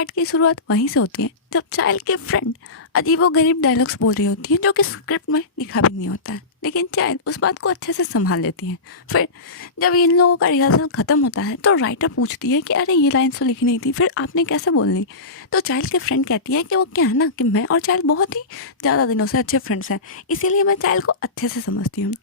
Part की शुरुआत वहीं से होती है जब चाइल्ड के फ्रेंड अजीबोगरीब डायलॉग्स बोल रही होती है जो कि स्क्रिप्ट में लिखा भी नहीं होता है, लेकिन चाइल्ड उस बात को अच्छे से संभाल लेती है। फिर जब इन लोगों का रिहर्सल ख़त्म होता है तो राइटर पूछती है कि अरे ये लाइन तो लिखी नहीं थी, फिर आपने कैसे बोल ली? तो चाइल्ड के फ्रेंड कहती है कि वो क्या है ना कि मैं और चाइल्ड बहुत ही ज़्यादा दिनों से अच्छे फ्रेंड्स हैं, इसीलिए मैं चाइल्ड को अच्छे से समझती हूँ।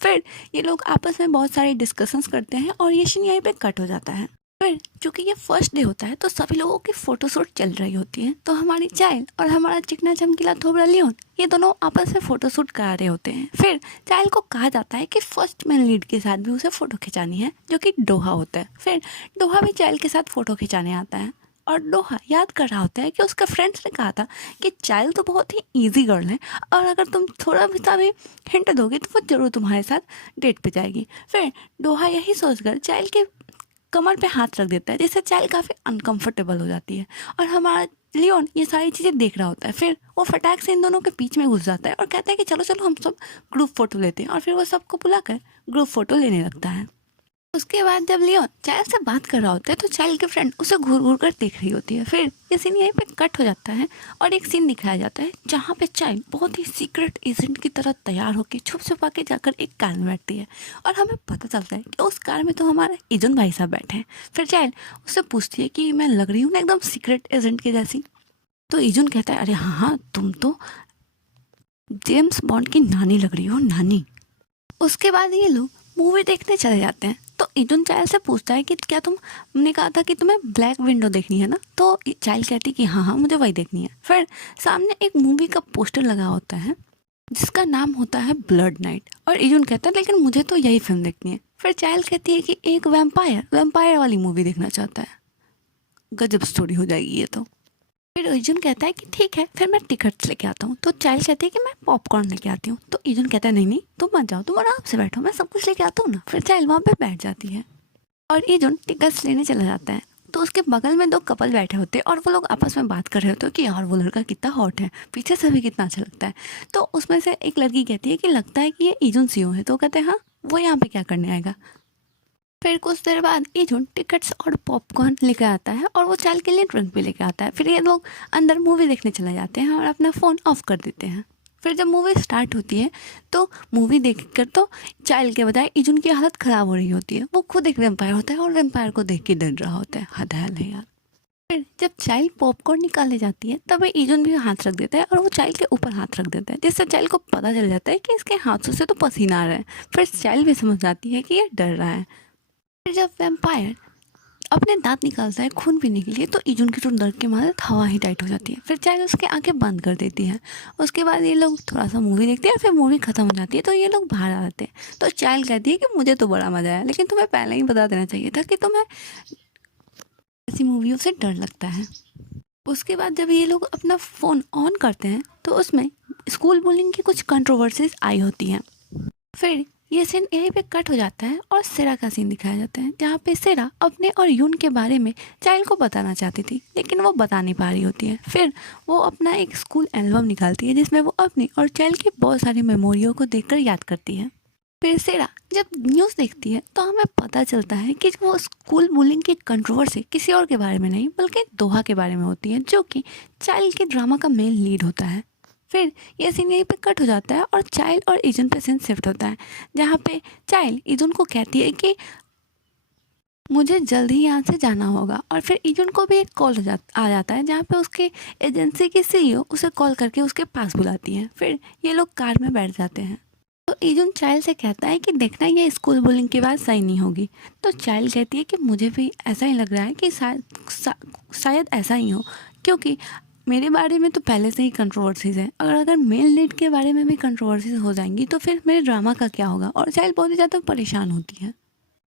फिर ये लोग आपस में बहुत सारे डिस्कशंस करते हैं और ये सीन यहीं पे कट हो जाता है। फिर चूंकि ये फर्स्ट डे होता है तो सभी लोगों की फोटोशूट चल रही होती है, तो हमारी चाइल्ड और हमारा चिकना चमकीला थोबड़ा लियोन ये दोनों आपस में फोटोशूट करा रहे होते हैं। फिर चाइल्ड को कहा जाता है कि फर्स्ट मेन लीड के साथ भी उसे फ़ोटो खिंचानी है जो कि डोहा होता है। फिर डोहा भी चाइल्ड के साथ फ़ोटो खिंचाने आता है और डोहा याद कर रहा होता है कि उसके फ्रेंड्स ने कहा था कि चाइल्ड तो बहुत ही ईजी गर्ल है और अगर तुम थोड़ा भी सा भी हिंट दोगे तो वो जरूर तुम्हारे साथ डेट पे जाएगी। फिर डोहा यही सोचकर चाइल्ड के कमर पे हाथ रख देता है जिससे चाइल्ड काफ़ी अनकंफर्टेबल हो जाती है और हमारा लियोन ये सारी चीज़ें देख रहा होता है। फिर वो फटाक से इन दोनों के बीच में घुस जाता है और कहता है कि चलो चलो हम सब ग्रुप फ़ोटो लेते हैं, और फिर वो सबको बुलाकर ग्रुप फ़ोटो लेने लगता है। उसके बाद जब लियोन चाइल्ड से बात कर रहा होता है तो चाइल्ड की फ्रेंड उसे घूर घूर कर देख रही होती है। फिर ये सीन यहीं पे कट हो जाता है और एक सीन दिखाया जाता है जहाँ पे चाइल्ड बहुत ही सीक्रेट एजेंट की तरह तैयार होकर छुप छुपा के जाकर एक कार में बैठती है और हमें पता चलता है कि उस कार में तो हमारा इजुन भाई साहब बैठे हैं। फिर चाइल्ड उससे पूछती है कि मैं लग रही हूँ ना एकदम सीक्रेट एजेंट के जैसी? तो इजुन कहता है अरे हाँ हाँ, तुम तो जेम्स बॉन्ड की नानी लग रही हो, नानी। उसके बाद ये लोग मूवी देखने चले जाते हैं तो इजुन चाइल्ड से पूछता है कि क्या तुमने कहा था कि तुम्हें ब्लैक विंडो देखनी है ना? तो चाइल्ड कहती है कि हाँ हाँ मुझे वही देखनी है। फिर सामने एक मूवी का पोस्टर लगा होता है जिसका नाम होता है ब्लड नाइट और इजुन कहता है लेकिन मुझे तो यही फिल्म देखनी है। फिर चाइल्ड कहती है कि एक वैम्पायर वैम्पायर वाली मूवी देखना चाहता है। गजब स्टोरी हो जाएगी ये तो। फिर इजुन कहता है कि ठीक है फिर मैं टिकट्स लेके आता हूँ। तो चाइल्ड कहती है कि मैं पॉपकॉर्न लेके आती हूँ। तो इजुन कहता है नहीं नहीं तुम मत जाओ, तुम आराम से बैठो, मैं सब कुछ लेके आता हूँ ना। फिर चाइल्ड वहाँ पे बैठ जाती है और इजुन टिकट्स लेने चला जाता है। तो उसके बगल में दो कपल बैठे होते हैं और वो लोग आपस में बात कर रहे होते हैं कि यार वो लड़का कितना हॉट है, पीछे से भी कितना अच्छा लगता है। तो उसमें से एक लड़की कहती है कि लगता है कि ये इजुन सीओ है। तो कहते हैं हाँ, वो यहाँ पे क्या करने आएगा। फिर कुछ देर बाद इजुन टिकट्स और पॉपकॉर्न लेकर आता है और वो चाइल्ड के लिए ड्रिंक भी लेकर आता है। फिर ये लोग अंदर मूवी देखने चले जाते हैं और अपना फ़ोन ऑफ कर देते हैं। फिर जब मूवी स्टार्ट होती है तो मूवी देखकर तो चाइल्ड के बजाय इजुन की हालत ख़राब हो रही होती है। वो खुद एक वेम्पायर होता है और वेम्पायर को देख के डर रहा होता है। हद है यार। फिर जब चाइल्ड पॉपकॉर्न निकालने जाती है तब इजुन भी हाथ रख देता है और वो चाइल्ड के ऊपर हाथ रख देता है जिससे चाइल्ड को पता चल जाता है कि इसके हाथों से तो पसीना आ रहा है। फिर चाइल्ड भी समझ जाती है कि ये डर रहा है। फिर जब वैम्पायर अपने दांत निकालता है खून पीने के लिए तो इजुन की तो दर्द के मारे हवा ही टाइट हो जाती है। फिर चाइल्ड उसके आंखें बंद कर देती है। उसके बाद ये लोग थोड़ा सा मूवी देखते हैं, फिर मूवी खत्म हो जाती है तो ये लोग बाहर आ जाते हैं। तो चाइल्ड कहती है कि मुझे तो बड़ा मज़ा आया, लेकिन तुम्हें पहले ही बता देना चाहिए था कि तुम्हें ऐसी मूवियों से डर लगता है। उसके बाद जब ये लोग अपना फ़ोन ऑन करते हैं तो उसमें स्कूल बुलिंग की कुछ कंट्रोवर्सीज आई होती हैं। फिर ये सीन यहीं पे कट हो जाता है और सेरा का सीन दिखाया जाता है जहाँ पे सेरा अपने और यून के बारे में चाइल्ड को बताना चाहती थी लेकिन वो बता नहीं पा रही होती है। फिर वो अपना एक स्कूल एल्बम निकालती है जिसमें वो अपनी और चाइल्ड की बहुत सारी मेमोरियों को देखकर याद करती है। फिर सेरा जब न्यूज़ देखती है तो हमें पता चलता है कि वो स्कूल बुलिंग की कंट्रोवर्सी किसी और के बारे में नहीं बल्कि दोहा के बारे में होती है जो कि चाइल्ड के ड्रामा का मेन लीड होता है। फिर ये सीन यहीं पे कट हो जाता है और चाइल्ड और इजुन पे सीन शिफ्ट होता है जहाँ पे चाइल्ड इजुन को कहती है कि मुझे जल्द ही यहाँ से जाना होगा, और फिर इजुन को भी एक कॉल आ जाता है जहाँ पे उसके एजेंसी की सीईओ उसे कॉल करके उसके पास बुलाती है। फिर ये लोग कार में बैठ जाते हैं तो इजुन चाइल्ड से कहता है कि देखना ये स्कूल बुलिंग की बात सही नहीं होगी। तो चाइल्ड कहती है कि मुझे भी ऐसा ही लग रहा है कि शायद ऐसा ही हो, क्योंकि मेरे बारे में तो पहले से ही कंट्रोवर्सीज़ है, अगर मेल लीड के बारे में भी कंट्रोवर्सीज हो जाएंगी तो फिर मेरे ड्रामा का क्या होगा। और चाइल्ड बहुत ही ज़्यादा परेशान होती है।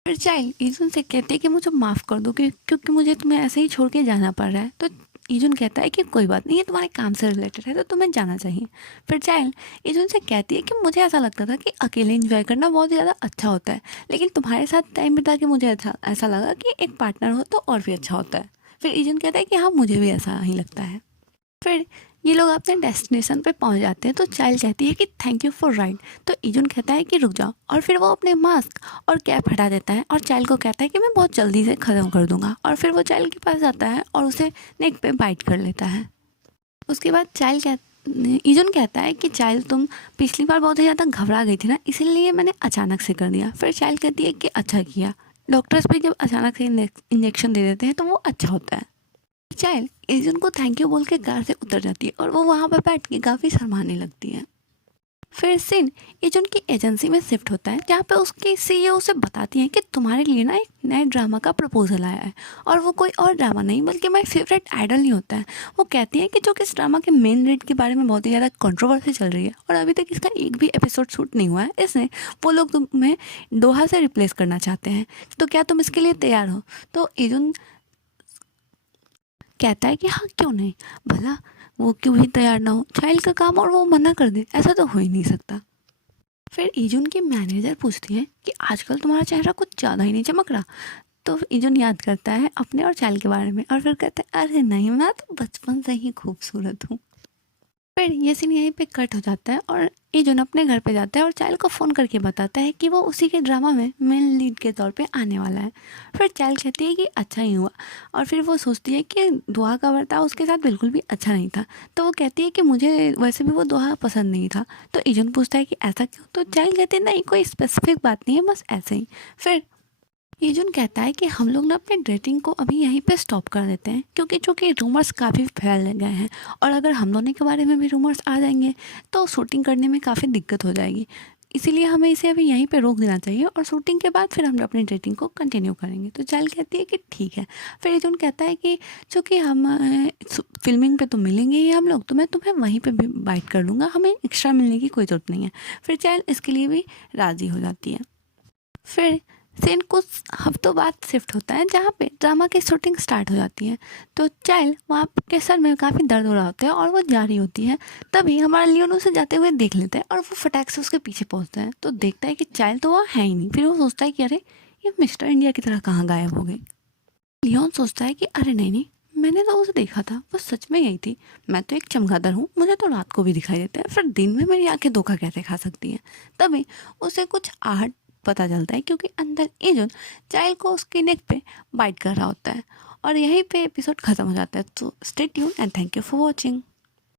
फिर चाइल्ड इजुन से कहते हैं कि मुझे माफ़ कर दो क्योंकि मुझे तुम्हें ऐसे ही छोड़ के जाना पड़ रहा है। तो इजुन कहता है कि कोई बात नहीं, ये तुम्हारे काम से रिलेटेड है तो तुम्हें जाना चाहिए। फिर चाइल्ड इजुन से कहती है कि मुझे ऐसा लगता था कि अकेले इंजॉय करना बहुत ज़्यादा अच्छा होता है, लेकिन तुम्हारे साथ टाइम बिता के मुझे ऐसा लगा कि एक पार्टनर हो तो और भी अच्छा होता है। फिर इजुन कहता है कि हाँ मुझे भी ऐसा ही लगता है। फिर ये लोग अपने डेस्टिनेशन पे पहुंच जाते हैं तो चाइल्ड कहती है कि थैंक यू फॉर राइड। तो इजुन कहता है कि रुक जाओ, और फिर वो अपने मास्क और कैप हटा देता है और चाइल्ड को कहता है कि मैं बहुत जल्दी से ख़त्म कर दूंगा, और फिर वो चाइल्ड के पास जाता है और उसे नेक पे बाइट कर लेता है। उसके बाद इजुन कहता है कि चाइल्ड तुम पिछली बार बहुत ही ज़्यादा घबरा गई थी ना, इसीलिए मैंने अचानक से कर दिया। फिर चाइल्ड कहती है कि अच्छा किया, डॉक्टर्स भी जब अचानक से इंजेक्शन दे देते हैं तो वो अच्छा होता है। चाइल्ड इजुन को थैंक यू बोल के कार से उतर जाती है और वो वहाँ पर बैठ के काफ़ी शर्माने लगती है। फिर सीन इजुन की एजेंसी में शिफ्ट होता है जहाँ पे उसकी सीईओ उसे बताती है कि तुम्हारे लिए ना एक नए ड्रामा का प्रपोजल आया है, और वो कोई और ड्रामा नहीं बल्कि माई फेवरेट आइडल ही होता है। वो कहती है कि जो कि इस ड्रामा के मेन लीड के बारे में बहुत ही ज़्यादा कंट्रोवर्सी चल रही है और अभी तक इसका एक भी एपिसोड शूट नहीं हुआ है, इसलिए वो लोग तुम्हें दोहा से रिप्लेस करना चाहते हैं, तो क्या तुम इसके लिए तैयार हो? तो इजुन कहता है कि हाँ क्यों नहीं, भला वो क्यों ही तैयार ना हो, चाइल्ड का काम और वो मना कर दे, ऐसा तो हो ही नहीं सकता। फिर इजुन की मैनेजर पूछती है कि आजकल तुम्हारा चेहरा कुछ ज़्यादा ही नहीं चमक रहा। तो इजुन याद करता है अपने और चाइल्ड के बारे में और फिर कहता है अरे नहीं, मैं तो बचपन से ही खूबसूरत हूँ। फिर ये सीन यहीं पे कट हो जाता है और इजुन अपने घर पे जाता है और चाइल्ड को फ़ोन करके बताता है कि वो उसी के ड्रामा में मेन लीड के तौर पे आने वाला है। फिर चाइल्ड कहती है कि अच्छा ही हुआ, और फिर वो सोचती है कि दुआ का बर्ताव उसके साथ बिल्कुल भी अच्छा नहीं था। तो वो कहती है कि मुझे वैसे भी वो दुआ पसंद नहीं था। तो इजुन पूछता है कि ऐसा क्यों? तो चाइल्ड कहती है नहीं, कोई स्पेसिफिक बात नहीं है, बस ऐसे ही। फिर इजुन कहता है कि हम लोग ना अपने डेटिंग को अभी यहीं पे स्टॉप कर देते हैं, क्योंकि चूँकि रूमर्स काफ़ी फैल गए हैं और अगर हम दोनों के बारे में भी रूमर्स आ जाएंगे तो शूटिंग करने में काफ़ी दिक्कत हो जाएगी। इसीलिए हमें इसे अभी यहीं पे रोक देना चाहिए और शूटिंग के बाद फिर हम अपनी डेटिंग को कंटिन्यू करेंगे। तो चाइल्ड कहती है कि ठीक है। फिर इजुन कहता है कि चूँकि हम फिल्मिंग पे तो मिलेंगे ही हम लोग, तो मैं तुम्हें वहीं पे भी बाइट कर लूँगा, हमें एक्स्ट्रा मिलने की कोई ज़रूरत नहीं है। फिर चाइल्ड इसके लिए भी राज़ी हो जाती है। फिर सीन कुछ हफ्तों बाद शिफ्ट होता है जहाँ पे ड्रामा की शूटिंग स्टार्ट हो जाती है। तो चाइल्ड वहाँ के सर में काफ़ी दर्द हो रहा होता है और वो जा रही होती है। तभी हमारा लियोन उसे जाते हुए देख लेता है और वो फटाक से उसके पीछे पहुँचता है तो देखता है कि चाइल्ड तो वहाँ है ही नहीं। फिर वो सोचता है कि अरे ये मिस्टर इंडिया की तरह कहाँ गायब हो गई। लियोन सोचता है कि अरे नहीं नहीं, मैंने तो उसे देखा था, वो सच में यही थी। मैं तो एक चमगादड़ हूँ, मुझे तो रात को भी दिखाई देता है, फिर दिन में मेरी आंखें धोखा कैसे खा सकती हैं? तभी उसे कुछ आहट पता चलता है क्योंकि अंदर इजुन चाइल्ड को उसके नेक पे बाइट कर रहा होता है। और यहीं पे एपिसोड ख़त्म हो जाता है। तो stay tune and thank you for watching.